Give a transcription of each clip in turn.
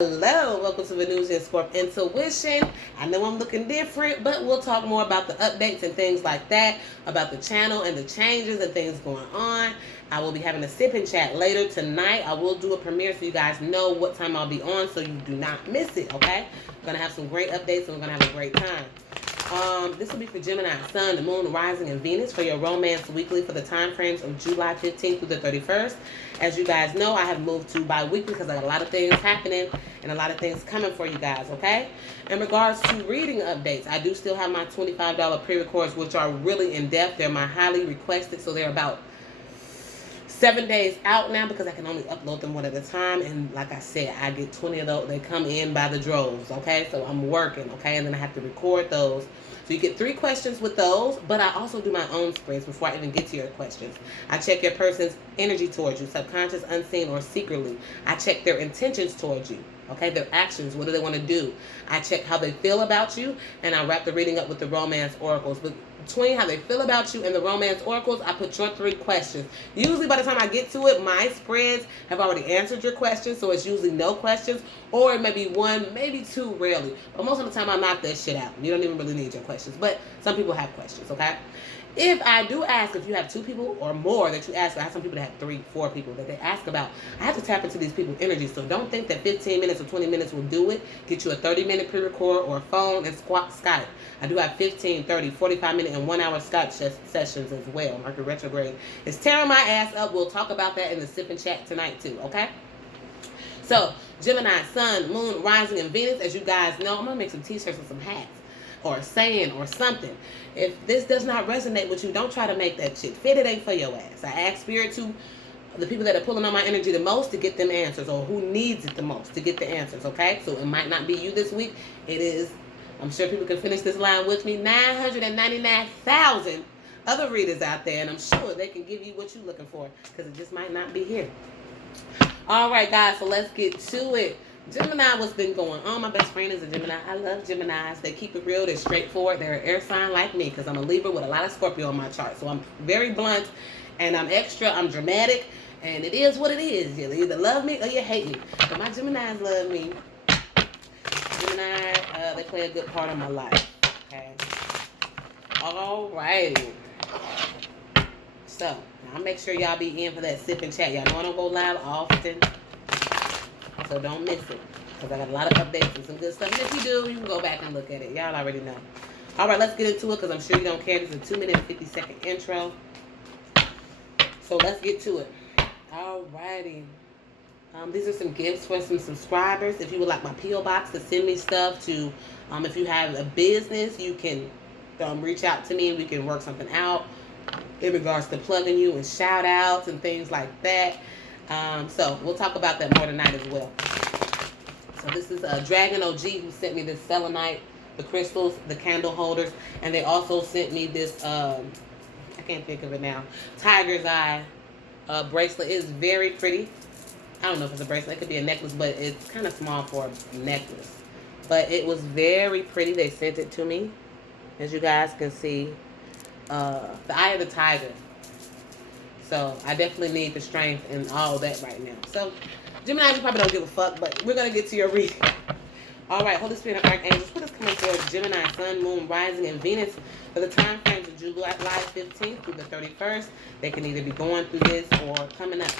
Hello, welcome to Venusianscorp Intuition. I know I'm looking different, but we'll talk more about the updates and things like that, about the channel and the changes and things going on. I will be having a sip and chat later tonight. I will do a premiere so you guys know what time I'll be on so you do not miss it, okay? I'm going to have some great updates and we're going to have a great time. This will be for Gemini, Sun, the Moon, Rising, and Venus for your romance weekly for the time frames of July 15th through the 31st. As you guys know, I have moved to bi-weekly because I got a lot of things happening and a lot of things coming for you guys, okay? In regards to reading updates, I do still have my $25 pre-records, which are really in-depth. They're my highly requested, so they're about 7 days out now because I can only upload them one at a time. And like I said, I get 20 of those. They come in by the droves, okay? So I'm working, okay? And then I have to record those. So you get 3 questions with those, but I also do my own spreads before I even get to your questions. I check your person's energy towards you, subconscious, unseen, or secretly. I check their intentions towards you, okay? Their actions, what do they want to do? I check how they feel about you, and I wrap the reading up with the romance oracles. But between how they feel about you and the romance oracles, I put your 3 questions. Usually by the time I get to it, my spreads have already answered your questions, so it's usually no questions, or it may be 1, maybe 2, rarely. But most of the time I knock that shit out. You don't even really need your questions, but some people have questions, okay? If I do ask, if you have 2 people or more that you ask, I have some people that have 3, 4 people that they ask about, I have to tap into these people's energy. So don't think that 15 minutes or 20 minutes will do it. Get you a 30-minute pre-record or a phone and Skype. I do have 15, 30, 45-minute and 1-hour Skype sessions as well. Mercury retrograde is tearing my ass up. We'll talk about that in the sip and chat tonight too, okay? So, Gemini, Sun, Moon, Rising, and Venus, as you guys know, I'm going to make some t-shirts and some hats or a saying or something. If this does not resonate with you, don't try to make that shit fit. It ain't for your ass. I ask Spirit to the people that are pulling on my energy the most to get them answers, or who needs it the most to get the answers, okay? So it might not be you this week. It is, I'm sure people can finish this line with me, 999,000 other readers out there, and I'm sure they can give you what you're looking for, because it just might not be here. All right, guys, so let's get to it. Gemini, what's been going on? My best friend is a Gemini. I love Geminis. They keep it real. They're straightforward. They're an air sign like me because I'm a Libra with a lot of Scorpio on my chart. So I'm very blunt, and I'm extra. I'm dramatic, and it is what it is. You either love me or you hate me. But my Geminis love me. Gemini, they play a good part in my life. Okay. All righty. So, I'll make sure y'all be in for that sip and chat. Y'all know I don't go live often. So don't miss it, because I got a lot of updates and some good stuff. And if you do, you can go back and look at it. Y'all already know. All right, let's get into it, because I'm sure you don't care. This is a 2-minute and 50-second intro. So let's get to it. All righty. These are some gifts for some subscribers. If you would like my P.O. box to send me stuff to, if you have a business, you can reach out to me and we can work something out in regards to plugging you and shout outs and things like that. So we'll talk about that more tonight as well. So this is Dragon OG who sent me this selenite, the crystals, the candle holders, and they also sent me this, I can't think of it now, tiger's eye bracelet. It's very pretty. I don't know if it's a bracelet. It could be a necklace, but it's kind of small for a necklace. But it was very pretty. They sent it to me. As you guys can see, the eye of the tiger. So I definitely need the strength and all that right now. So Gemini, you probably don't give a fuck, but we're going to get to your reading. All right, Holy Spirit and Archangels, what is coming for Gemini, Sun, Moon, Rising, and Venus for the time frames of July 15th through the 31st? They can either be going through this or coming up.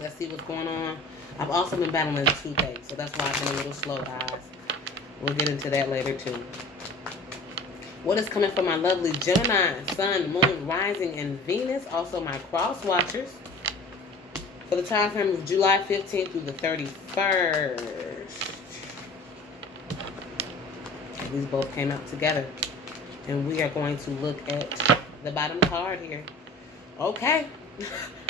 Let's see what's going on. I've also been battling toothache, so that's why I've been a little slow, guys. We'll get into that later, too. What is coming for my lovely Gemini, Sun, Moon, Rising, and Venus? Also my cross watchers for the time frame of July 15th through the 31st. Okay, these both came out together. And we are going to look at the bottom card here. Okay.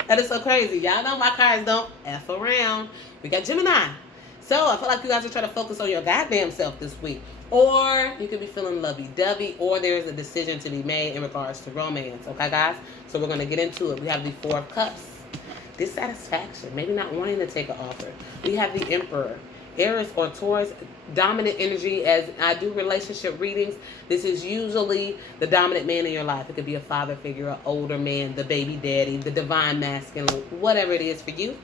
That is so crazy. Y'all know my cards don't F around. We got Gemini. So I feel like you guys are trying to focus on your goddamn self this week. Or you could be feeling lovey-dovey, or there's a decision to be made in regards to romance. Okay, guys? So we're going to get into it. We have the 4 of Cups. Dissatisfaction. Maybe not wanting to take an offer. We have the Emperor. Aries or Taurus, dominant energy. As I do relationship readings, this is usually the dominant man in your life. It could be a father figure, an older man, the baby daddy, the divine masculine, whatever it is for you.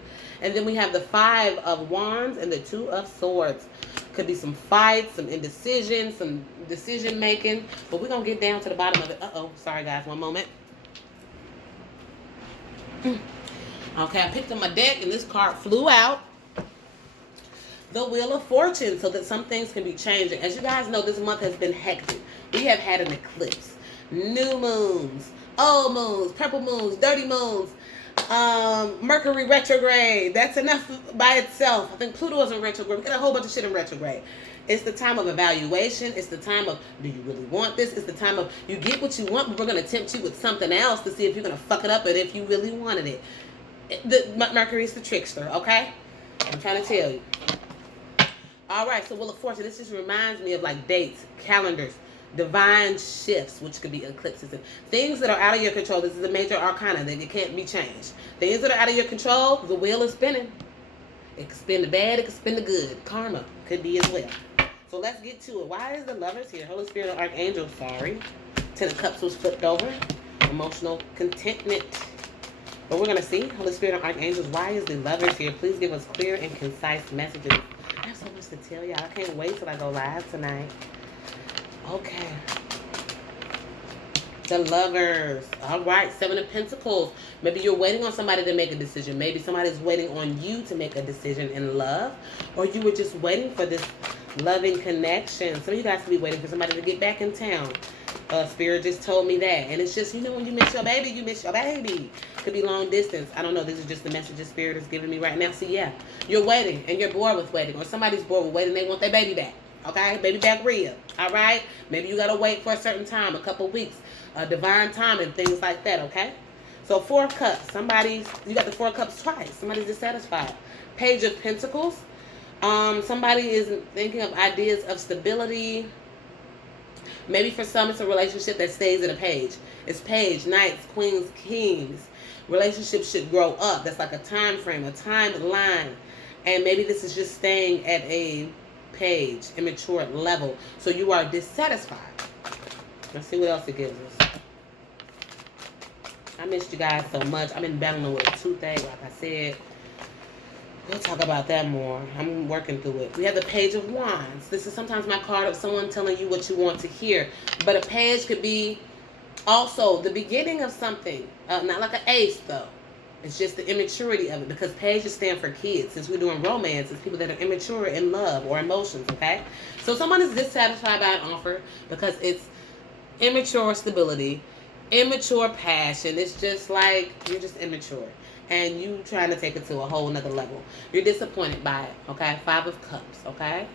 And then we have the 5 of Wands and the 2 of Swords. Could be some fights, some indecision, some decision making. But we're going to get down to the bottom of it. Uh-oh. Sorry, guys. One moment. Okay, I picked up my deck and this card flew out. The Wheel of Fortune, so that some things can be changing. As you guys know, this month has been hectic. We have had an eclipse, new moons, old moons, purple moons, dirty moons, Mercury retrograde. That's enough by itself. I think Pluto is in retrograde. We got a whole bunch of shit in retrograde. It's the time of evaluation. It's the time of, do you really want this? It's the time of, you get what you want, but we're going to tempt you with something else to see if you're going to fuck it up and if you really wanted it. Mercury's the trickster, okay? I'm trying to tell you. All right, so Wheel of Fortune, this just reminds me of like dates, calendars, divine shifts, which could be eclipses, and things that are out of your control. This is a major arcana that it can't be changed. Things that are out of your control, the wheel is spinning. It could spin the bad, it could spin the good. Karma could be as well. So let's get to it. Why is the Lovers here? Holy Spirit or Archangel, sorry. 10 of Cups was flipped over. Emotional contentment. But we're going to see, Holy Spirit or Archangels, why is the Lovers here? Please give us clear and concise messages. I have so much to tell y'all. I can't wait till I go live tonight. Okay. The Lovers. All right. 7 of Pentacles. Maybe you're waiting on somebody to make a decision. Maybe somebody's waiting on you to make a decision in love. Or you were just waiting for this loving connection. Some of you guys could be waiting for somebody to get back in town. Spirit just told me that. And it's just, you know, when you miss your baby, you miss your baby. Could be long distance. I don't know. This is just the message the Spirit is giving me right now. So yeah, you're waiting and you're bored with waiting. Or somebody's bored with waiting. They want their baby back. Okay? Baby back real. All right? Maybe you got to wait for a certain time, a couple weeks, divine time and things like that. Okay? So 4 of Cups. You got the 4 of Cups twice. Somebody's dissatisfied. Page of Pentacles. Somebody is thinking of ideas of stability. Maybe for some, it's a relationship that stays at a page. It's page, knights, queens, kings. Relationships should grow up. That's like a time frame, a timeline. And maybe this is just staying at a page, immature level. So you are dissatisfied. Let's see what else it gives us. I missed you guys so much. I've been battling with a toothache, like I said. We'll talk about that more. I'm working through it. We have the Page of Wands. This is sometimes my card of someone telling you what you want to hear. But a page could be also the beginning of something. Not like an ace, though. It's just the immaturity of it. Because pages stand for kids. Since we're doing romance, it's people that are immature in love or emotions, okay? So someone is dissatisfied by an offer because it's immature stability, immature passion. It's just like you're just immature. And you trying to take it to a whole nother level. You're disappointed by it, okay? 5 of Cups, okay?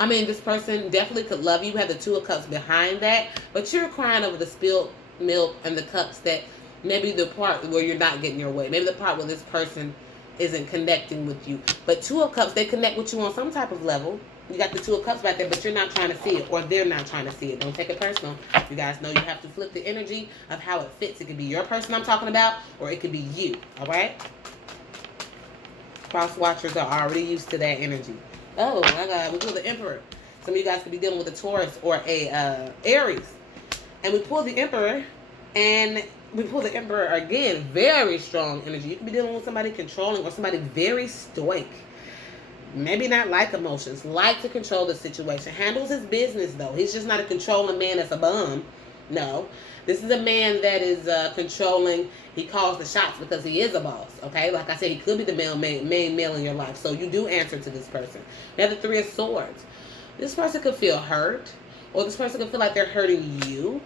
I mean, this person definitely could love you. You have the 2 of Cups behind that. But you're crying over the spilled milk and the cups that maybe the part where you're not getting your way. Maybe the part where this person isn't connecting with you. But 2 of Cups, they connect with you on some type of level. You got the 2 of Cups right there, but you're not trying to see it, or they're not trying to see it. Don't take it personal. You guys know you have to flip the energy of how it fits. It could be your person I'm talking about, or it could be you, all right? Cross watchers are already used to that energy. Oh, my God. We pull the Emperor. Some of you guys could be dealing with a Taurus or a Aries. And we pull the Emperor, and we pull the Emperor again. Very strong energy. You could be dealing with somebody controlling or somebody very stoic. Maybe not like emotions, like to control the situation. Handles his business, though. He's just not a controlling man that's a bum. No. This is a man that is controlling. He calls the shots because he is a boss, okay? Like I said, he could be the main male in your life. So you do answer to this person. You have the 3 of Swords. This person could feel hurt, or this person could feel like they're hurting you.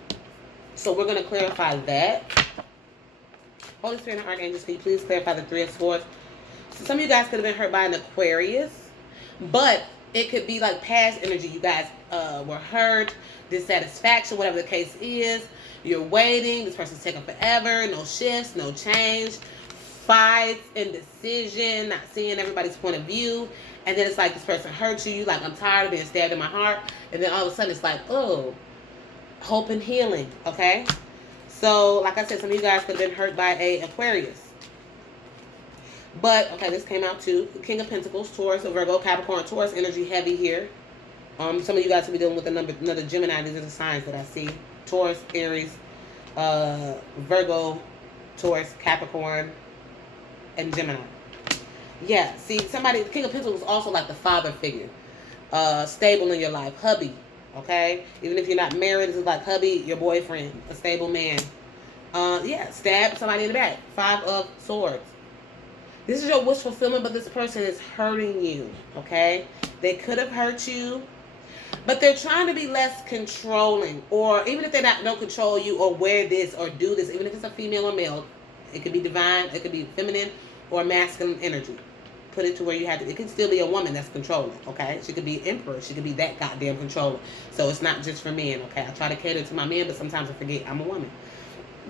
So we're going to clarify that. Holy Spirit and Archangels, can you please clarify the 3 of Swords? So some of you guys could have been hurt by an Aquarius, but it could be like past energy. You guys were hurt, dissatisfaction, whatever the case is. You're waiting. This person's taking forever. No shifts, no change. Fights, indecision, not seeing everybody's point of view. And then it's like this person hurt you. Like, I'm tired of being stabbed in my heart. And then all of a sudden it's like, oh, hope and healing, okay? So, like I said, some of you guys could have been hurt by a Aquarius. But, okay, this came out too. King of Pentacles, Taurus, Virgo, Capricorn, Taurus energy heavy here. Some of you guys will be dealing with another Gemini. These are the signs that I see. Taurus, Aries, Virgo, Taurus, Capricorn, and Gemini. Yeah, see, somebody, the King of Pentacles is also like the father figure. Stable in your life. Hubby, okay? Even if you're not married, this is like hubby, your boyfriend, a stable man. Yeah, stab somebody in the back. 5 of Swords. This is your wish fulfillment, but this person is hurting you, okay? They could have hurt you, but they're trying to be less controlling. Or even if they don't control you or wear this or do this, even if it's a female or male, it could be divine, it could be feminine or masculine energy. Put it to where you have to. It could still be a woman that's controlling, okay? She could be emperor. She could be that goddamn controller. So it's not just for men, okay? I try to cater to my men, but sometimes I forget I'm a woman.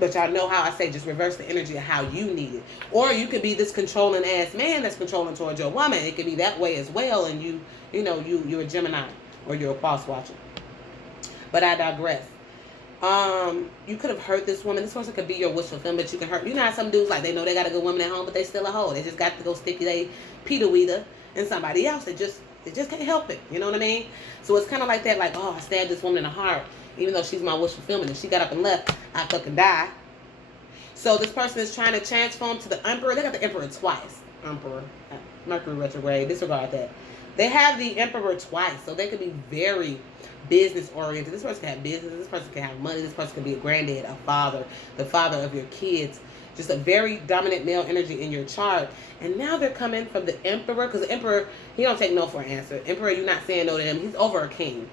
But y'all know how I say just reverse the energy of how you need it. Or you could be this controlling ass man that's controlling towards your woman. It could be that way as well, and you're a Gemini or you're a cross watcher. But I digress. You could have hurt this woman. This person could be your wish fulfillment, but you can hurt. You know how some dudes, like, they know they got a good woman at home, but they still a hoe. They just got to go stick they Peter Weeder and somebody else. They just can't help it. You know what I mean? So it's kind of like that, like, oh, I stabbed this woman in the heart, even though she's my wish fulfillment. If she got up and left, I fucking die. So this person is trying to transform to the Emperor. They got the Emperor twice. Emperor. Mercury retrograde. Disregard that. They have the Emperor twice, so they could be very business oriented. This person can have business. This person can have money. This person can be a granddad, a father, the father of your kids. Just a very dominant male energy in your chart. And now they're coming from the Emperor, because the Emperor, he don't take no for an answer. Emperor, you're not saying no to him. He's over a king.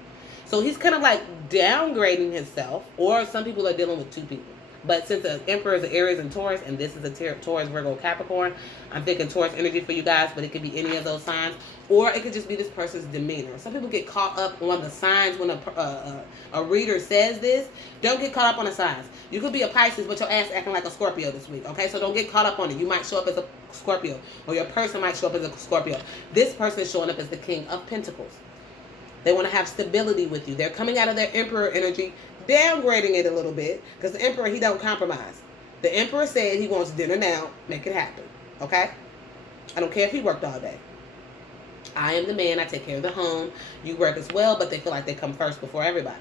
So he's kind of like downgrading himself, or some people are dealing with 2 people. But since the Emperor is an Aries and Taurus, and this is a Taurus, Virgo, Capricorn, I'm thinking Taurus energy for you guys, but it could be any of those signs. Or it could just be this person's demeanor. Some people get caught up on the signs when a reader says this. Don't get caught up on the signs. You could be a Pisces, but your ass acting like a Scorpio this week, okay? So don't get caught up on it. You might show up as a Scorpio, or your person might show up as a Scorpio. This person is showing up as the King of Pentacles. They want to have stability with you. They're coming out of their Emperor energy, downgrading it a little bit, because the Emperor, he don't compromise. The Emperor said he wants dinner now. Make it happen, okay? I don't care if he worked all day. I am the man. I take care of the home. You work as well, but they feel like they come first before everybody.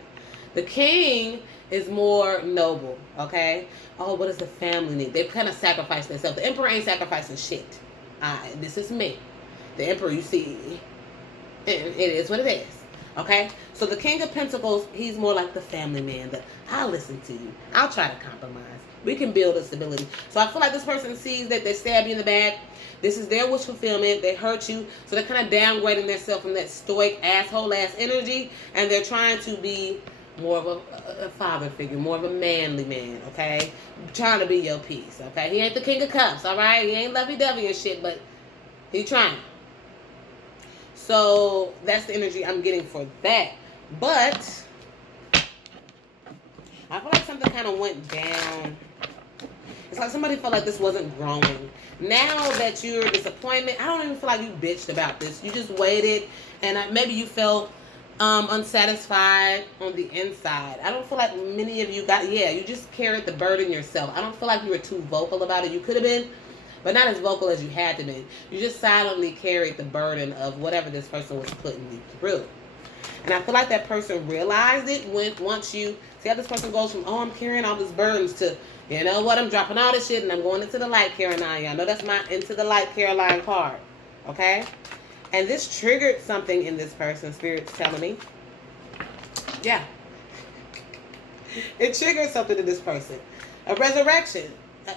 The King is more noble, okay? Oh, what does the family need? They kind of sacrifice themselves. The Emperor ain't sacrificing shit. This is me. The Emperor, you see, it is what it is. Okay, so the King of Pentacles, he's more like the family man. That I'll listen to you. I'll try to compromise. We can build a stability. So I feel like this person sees that they stab you in the back. This is their wish fulfillment. They hurt you. So they're kind of downgrading themselves from that stoic asshole ass energy. And they're trying to be more of a father figure, more of a manly man, okay? Trying to be your piece, okay? He ain't the King of Cups, all right? He ain't lovey-dovey and shit, but he trying. So that's the energy I'm getting for that. But I feel like something kind of went down. It's like somebody felt like this wasn't growing. Now that you're a disappointment, I don't even feel like you bitched about this. You just waited, and maybe you felt unsatisfied on the inside. I don't feel like many of you you just carried the burden yourself. I don't feel like you were too vocal about it. You could have been, but not as vocal as you had to be. You just silently carried the burden of whatever this person was putting you through. And I feel like that person realized it once you see how this person goes from, oh, I'm carrying all these burdens, to, you know what, I'm dropping all this shit and I'm going into the light, Caroline. Y'all know that's my into the light Caroline card. Okay? And this triggered something in this person, Spirit's telling me. Yeah. It triggered something in this person. A resurrection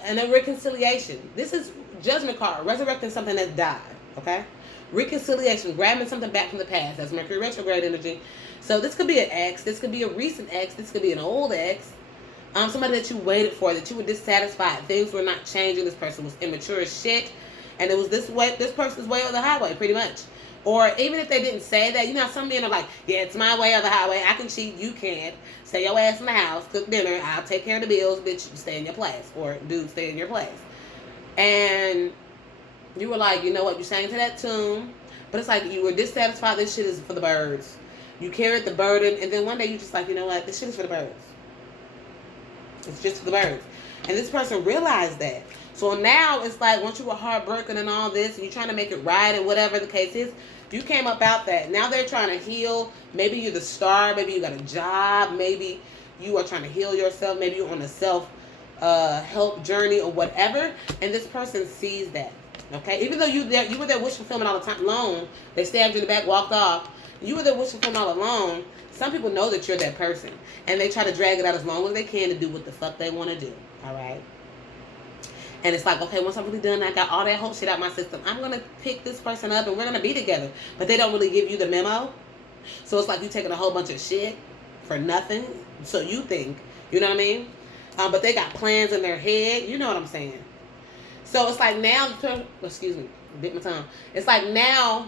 and a reconciliation. This is Judgment card, resurrecting something that died. Okay? Reconciliation, grabbing something back from the past. That's Mercury retrograde energy. So this could be an ex. This could be a recent ex. This could be an old ex. Somebody that you waited for, that you were dissatisfied. Things were not changing. This person was immature as shit. And it was this person's way or the highway, pretty much. Or even if they didn't say that, you know, some men are like, yeah, it's my way or the highway. I can cheat. You can't. Stay your ass in the house. Cook dinner. I'll take care of the bills. Bitch, stay in your place. Or dude, stay in your place. And you were like, you know what, you sang to that tune, but it's like you were dissatisfied. This shit is for the birds. You carried the burden, and then one day you just like, you know what, this shit is for the birds. It's just for the birds. And this person realized that. So now it's like, once you were heartbroken and all this, and you're trying to make it right, and whatever the case is, you came up out that. Now they're trying to heal. Maybe you're the star. Maybe you got a job. Maybe you are trying to heal yourself. Maybe you're on a self-help journey or whatever. And this person sees that. Okay? Even though you were there wish fulfillment all the time alone, they stabbed you in the back, walked off. You were there wish fulfillment all alone. Some people know that you're that person, and they try to drag it out as long as they can to do what the fuck they want to do. All right? And it's like, okay, once I'm really done, I got all that whole shit out my system, I'm going to pick this person up and we're going to be together. But they don't really give you the memo. So it's like you taking a whole bunch of shit for nothing. So you think, you know what I mean? But they got plans in their head. You know what I'm saying? So it's like now, excuse me, bit my tongue. It's like now,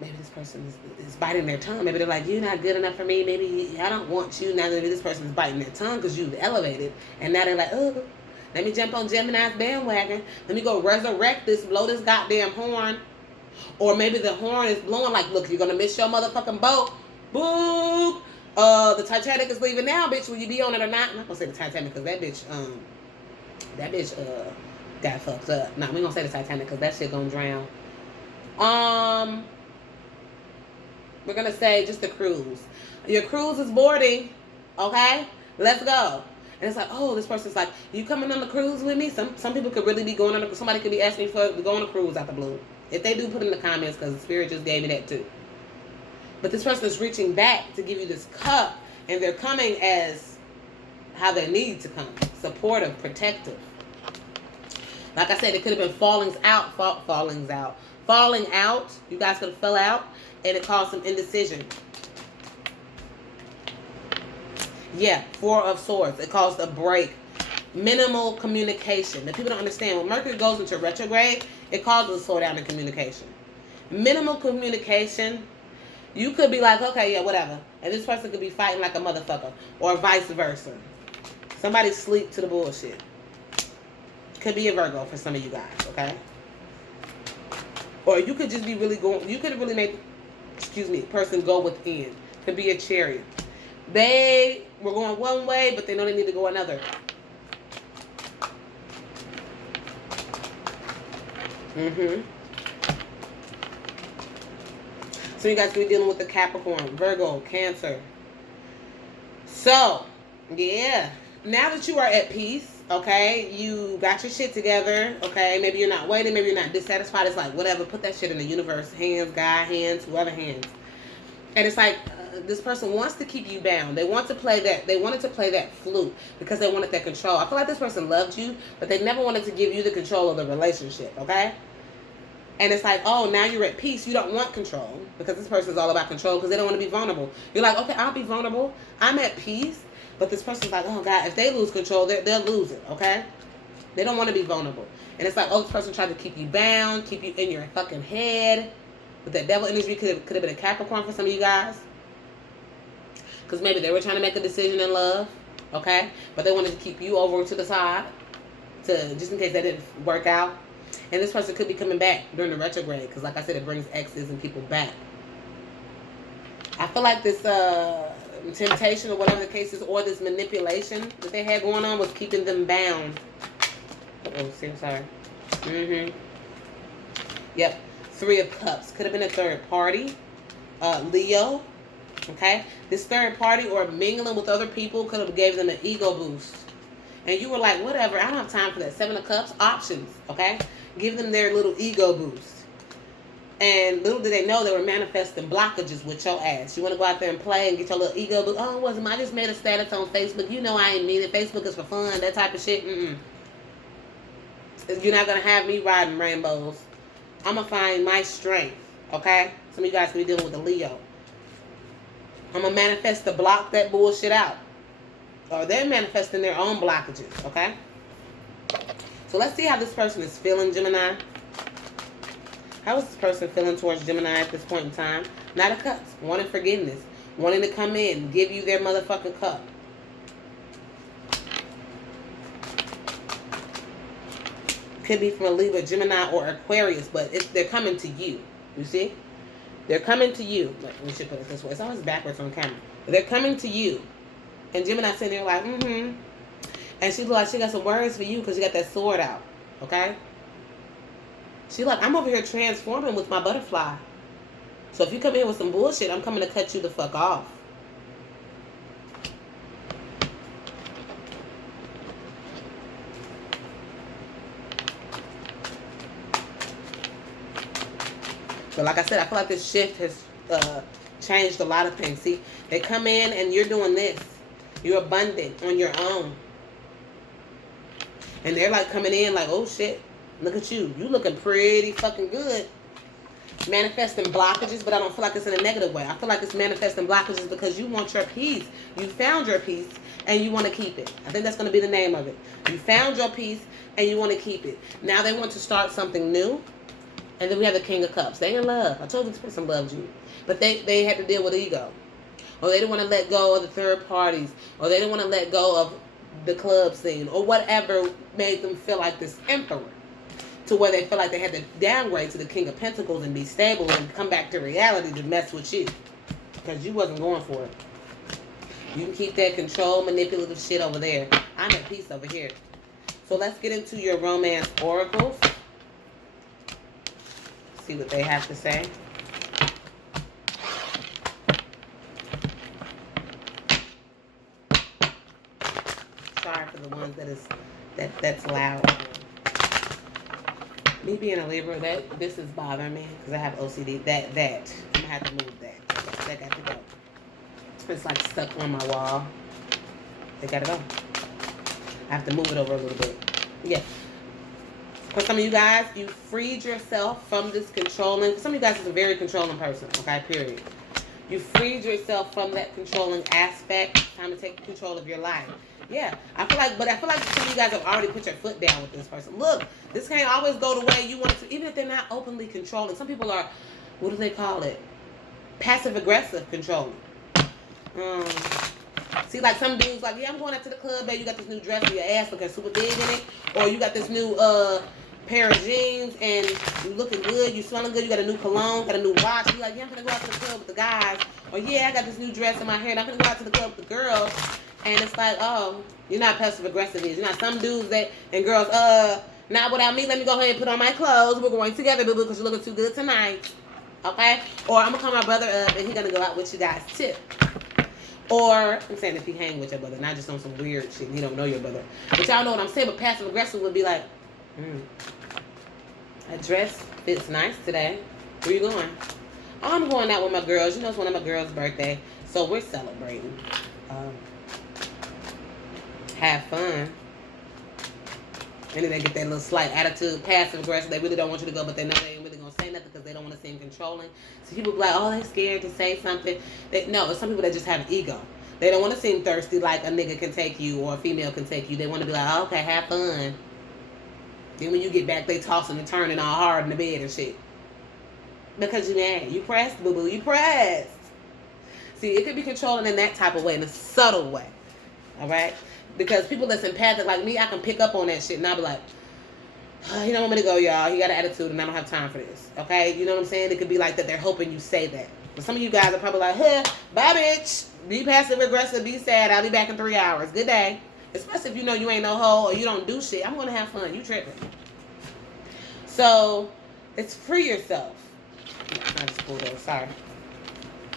maybe this person is biting their tongue. Maybe they're like, you're not good enough for me. Maybe I don't want you. Now that this person is biting their tongue because you've elevated. And now they're like, oh, let me jump on Gemini's bandwagon. Let me go resurrect this, blow this goddamn horn. Or maybe the horn is blowing like, look, you're going to miss your motherfucking boat. Boop. The Titanic is leaving now, bitch. Will you be on it or not? I'm not going to say the Titanic because that bitch got fucked up. Nah, we going to say the Titanic because that shit going to drown. We're going to say just the cruise. Your cruise is boarding. Okay? Let's go. And it's like, oh, this person's like, you coming on the cruise with me? Some people could really be going on a, somebody could be asking me to go on a cruise out the blue. If they do, put in the comments because the spirit just gave me that too. But this person is reaching back to give you this cup, and they're coming as how they need to come. Supportive, protective. Like I said, it could have been falling out. You guys could have fell out, and it caused some indecision. Yeah, Four of Swords. It caused a break. Minimal communication. That people don't understand. When Mercury goes into retrograde, it causes a slowdown in communication. Minimal communication. You could be like, okay, yeah, whatever. And this person could be fighting like a motherfucker. Or vice versa. Somebody sleep to the bullshit. Could be a Virgo for some of you guys, okay? Or you could just be really going, you could have really made, person go within. Could be a Chariot. They were going one way, but they know they need to go another. So you guys could be dealing with the Capricorn, Virgo, Cancer. So, yeah. Now that you are at peace, okay, you got your shit together, okay, maybe you're not waiting, maybe you're not dissatisfied. It's like, whatever, put that shit in the universe. Hands, God hands, whoever hands. And it's like, this person wants to keep you bound. They want to play that. They wanted to play that flute because they wanted that control. I feel like this person loved you, but they never wanted to give you the control of the relationship, okay? And it's like, oh, now you're at peace. You don't want control because this person is all about control because they don't want to be vulnerable. You're like, okay, I'll be vulnerable. I'm at peace. But this person's like, oh, God, if they lose control, they'll lose it, okay? They don't want to be vulnerable. And it's like, oh, this person tried to keep you bound, keep you in your fucking head. With that devil energy, could have been a Capricorn for some of you guys. Because maybe they were trying to make a decision in love, okay? But they wanted to keep you over to the side, just in case that didn't work out. And this person could be coming back during the retrograde. Because like I said, it brings exes and people back. I feel like this temptation or whatever the case is, or this manipulation that they had going on was keeping them bound. Oh, sorry. Yep. Three of Cups. Could have been a third party. Leo. Okay? This third party or mingling with other people could have gave them an ego boost. And you were like, whatever, I don't have time for that. Seven of Cups. Options. Okay? Give them their little ego boost. And little did they know they were manifesting blockages with your ass. You want to go out there and play and get your little ego boost. Oh, it wasn't. I just made a status on Facebook. You know I ain't mean it. Facebook is for fun. That type of shit. You're not going to have me riding rainbows. I'm going to find my strength, okay? Some of you guys can be dealing with a Leo. I'm going to manifest to block that bullshit out. Or they're manifesting their own blockages, okay? So let's see how this person is feeling, Gemini. How is this person feeling towards Gemini at this point in time? Knight of Cups. Wanting forgiveness. Wanting to come in. Give you their motherfucking cup. Could be from a Libra, Gemini, or Aquarius, but they're coming to you. You see? They're coming to you. We should put it this way. It's always backwards on camera. They're coming to you. And Gemini sitting there like, And she look like she got some words for you because she got that sword out. Okay? She like, I'm over here transforming with my butterfly. So if you come in with some bullshit, I'm coming to cut you the fuck off. But like I said, I feel like this shift has changed a lot of things. See, they come in and you're doing this. You're abundant on your own. And they're like coming in like, oh shit, look at you. You looking pretty fucking good. Manifesting blockages, but I don't feel like it's in a negative way. I feel like it's manifesting blockages because you want your peace. You found your peace and you want to keep it. I think that's going to be the name of it. You found your peace and you want to keep it. Now they want to start something new. And then we have the King of Cups. They in love. I told you this person loved you. But they had to deal with ego. Or they didn't want to let go of the third parties. Or they didn't want to let go of the club scene. Or whatever made them feel like this emperor. To where they feel like they had to downgrade to the King of Pentacles and be stable and come back to reality to mess with you. Because you wasn't going for it. You can keep that control, manipulative shit over there. I'm at peace over here. So let's get into your romance oracles. See what they have to say. Sorry for the ones that's loud. Me being a Libra, this is bothering me because I have OCD. That I'm gonna have to move that. That got to go. It's like stuck on my wall. They gotta go. I have to move it over a little bit. Yeah. For some of you guys, you freed yourself from this controlling. For some of you guys, it's a very controlling person. Okay, period. You freed yourself from that controlling aspect. It's time to take control of your life. Yeah, I feel like some of you guys have already put your foot down with this person. Look, this can't always go the way you want it to, even if they're not openly controlling. Some people are, what do they call it? Passive-aggressive controlling. See, like some dudes like, yeah, I'm going out to the club, babe. You got this new dress with your ass looking super big in it. Or you got this new pair of jeans and you looking good, you smelling good, you got a new cologne, got a new watch. You like, yeah, I'm gonna go out to the club with the guys. Or yeah, I got this new dress in my hair and I'm gonna go out to the club with the girls. And it's like, oh, you're not passive aggressive. You're not some dudes and girls, not without me, let me go ahead and put on my clothes. We're going together, boo-boo, because you're looking too good tonight. Okay? Or I'm gonna call my brother up and he's gonna go out with you guys too. Or, I'm saying if you hang with your brother, not just on some weird shit, you don't know your brother. But y'all know what I'm saying, but passive aggressive would be like, that dress fits nice today. Where you going? Oh, I'm going out with my girls. You know, it's one of my girls' birthday. So we're celebrating. Have fun. And then they get that little slight attitude, passive aggressive. They really don't want you to go, but they know they ain't really going to say nothing because they don't want to seem controlling. So people be like, oh, they're scared to say something. No, it's some people that just have ego. They don't want to seem thirsty like a nigga can take you or a female can take you. They want to be like, oh, okay, have fun. Then when you get back, they tossing and turning all hard in the bed and shit. Because you mad. You pressed, boo-boo. You pressed. See, it could be controlling in that type of way, in a subtle way. All right? Because people that's empathic like me, I can pick up on that shit. And I'll be like, oh, he don't want me to go, y'all. He got an attitude and I don't have time for this. Okay? You know what I'm saying? It could be like that. They're hoping you say that. But some of you guys are probably like, huh, bye, bitch. Be passive aggressive. Be sad. I'll be back in 3 hours. Good day. Especially if you know you ain't no hoe or you don't do shit. I'm going to have fun. You tripping. So, it's free yourself. I just pulled over. Sorry.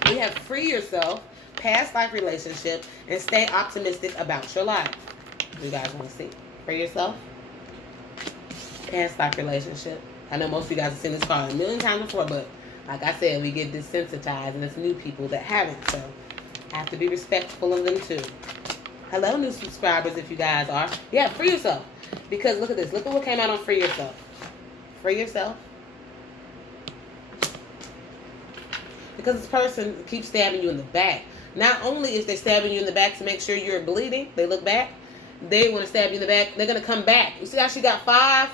We have free yourself, past life relationship, and stay optimistic about your life. You guys want to see? Free yourself, past life relationship. I know most of you guys have seen this card a million times before, but like I said, we get desensitized, and it's new people that haven't. So, I have to be respectful of them too. Hello, new subscribers, if you guys are. Yeah, free yourself. Because look at this. Look at what came out on free yourself. Free yourself. Because this person keeps stabbing you in the back. Not only is they stabbing you in the back to make sure you're bleeding, they look back, they want to stab you in the back, they're going to come back. You see how she got 5?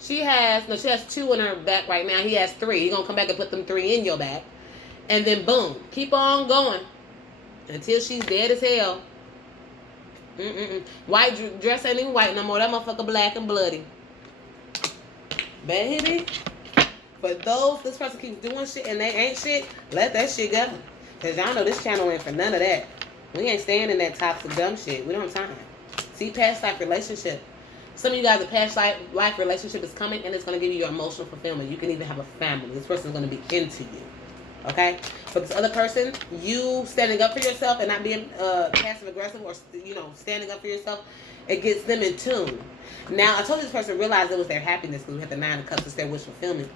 She has 2 in her back right now. He has 3. He's going to come back and put them 3 in your back. And then boom, keep on going until she's dead as hell. White dress ain't even white no more. That motherfucker black and bloody. Baby. But this person keeps doing shit and they ain't shit, let that shit go. Because y'all know this channel ain't for none of that. We ain't staying in that toxic dumb shit. We don't have time. See, past life relationship. Some of you guys, a past life relationship is coming and it's going to give you your emotional fulfillment. You can even have a family. This person is going to be into you. Okay? For this other person, you standing up for yourself and not being passive aggressive or, standing up for yourself, it gets them in tune. Now, I told you this person realized it was their happiness because we had the 9 of Cups, it's their wish fulfillment.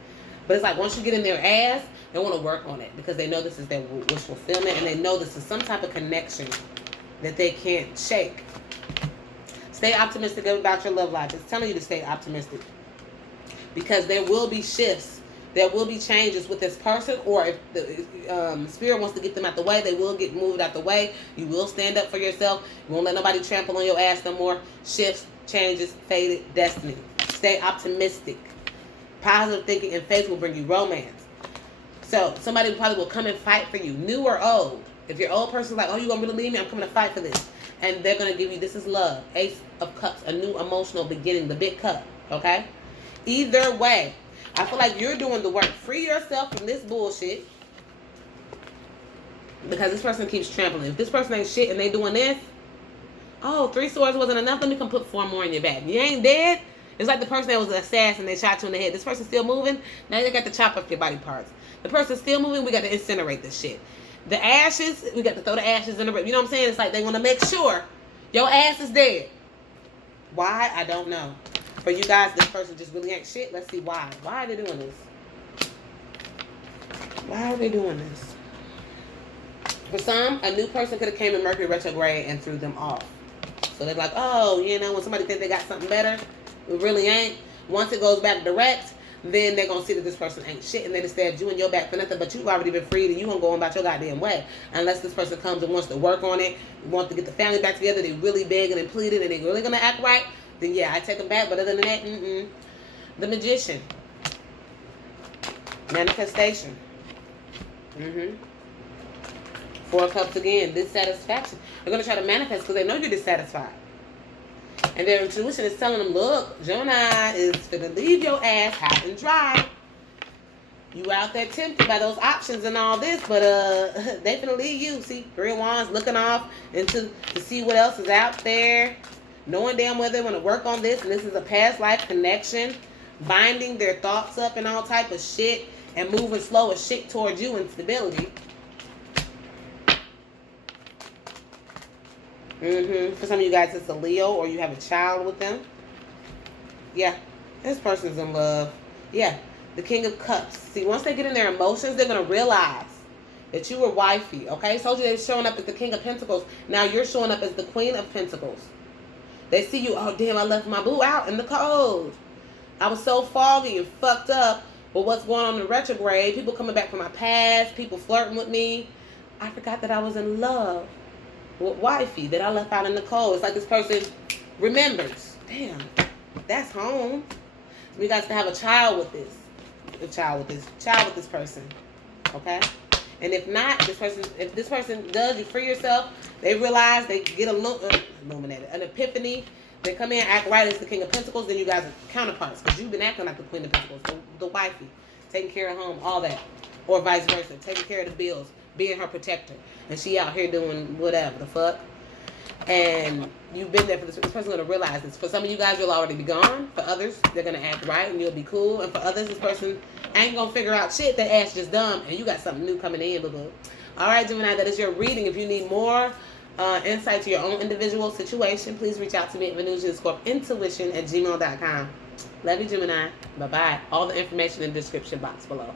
But it's like once you get in their ass, they want to work on it because they know this is their wish fulfillment, and they know this is some type of connection that they can't shake. Stay optimistic about your love life. It's telling you to stay optimistic because there will be shifts. There will be changes with this person, or if the spirit wants to get them out the way, they will get moved out the way. You will stand up for yourself. You won't let nobody trample on your ass no more. Shifts, changes, faded destiny. Stay optimistic. Positive thinking and faith will bring you romance. So somebody probably will come and fight for you, new or old. If your old person's like, oh, you gonna really leave me? I'm coming to fight for this. And they're gonna give you, this is love. Ace of Cups, a new emotional beginning, the big cup, okay? Either way, I feel like you're doing the work. Free yourself from this bullshit. Because this person keeps trampling. If this person ain't shit and they doing this, oh, 3 swords wasn't enough, let me come put 4 more in your back. You ain't dead? It's like the person that was an assassin, they shot you in the head. This person still moving, now they got to chop up your body parts. The person still moving, we got to incinerate this shit. The ashes, we got to throw the ashes in the rip. You know what I'm saying? It's like they want to make sure your ass is dead. Why? I don't know. For you guys, this person just really ain't shit. Let's see why. Why are they doing this? Why are they doing this? For some, a new person could have came in Mercury retrograde and threw them off. So they're like, oh, you know, when somebody thinks they got something better, it really ain't. Once it goes back direct, then they're going to see that this person ain't shit, and they just stabbed you in your back for nothing, but you've already been freed, and you're going to go on about your goddamn way. Unless this person comes and wants to work on it, wants to get the family back together, they really begging and pleading, and they really going to act right, then yeah, I take them back. But other than that, The Magician. Manifestation. 4 Cups again. Dissatisfaction. They're going to try to manifest because they know you're dissatisfied. And their intuition is telling them, look, Gemini is going to leave your ass hot and dry. You out there tempted by those options and all this, but they finna leave you. See, 3 of Wands looking off to see what else is out there. Knowing damn well they want to work on this, and this is a past life connection. Binding their thoughts up and all type of shit, and moving slow as shit towards you in stability. For some of you guys, it's a Leo, or you have a child with them. Yeah, this person's in love. Yeah, the King of Cups. See, once they get in their emotions, they're going to realize that you were wifey, okay? Told you they were showing up as the King of Pentacles. Now you're showing up as the Queen of Pentacles. They see you, oh, damn, I left my boo out in the cold. I was so foggy and fucked up with what's going on in the retrograde. People coming back from my past. People flirting with me. I forgot that I was in love with wifey that I left out in the cold. It's like this person remembers. Damn, that's home. So you guys can have a child with this. Child with this person. Okay? And if not, if this person does, you free yourself, they realize, they get illuminated, an epiphany, they come in, act right as the King of Pentacles, then you guys are counterparts, because you've been acting like the Queen of Pentacles, the wifey, taking care of home, all that, or vice versa, taking care of the bills, being her protector, and she out here doing whatever the fuck, and you've been there for this person's going to realize this. For some of you guys, you'll already be gone. For others, they're going to act right, and you'll be cool, and for others, this person ain't going to figure out shit, that ass just dumb, and you got something new coming in, boo-boo. All right, Gemini, that is your reading. If you need more insight to your own individual situation, please reach out to me at venusianscorpintuition@gmail.com. Love you, Gemini. Bye-bye. All the information in the description box below.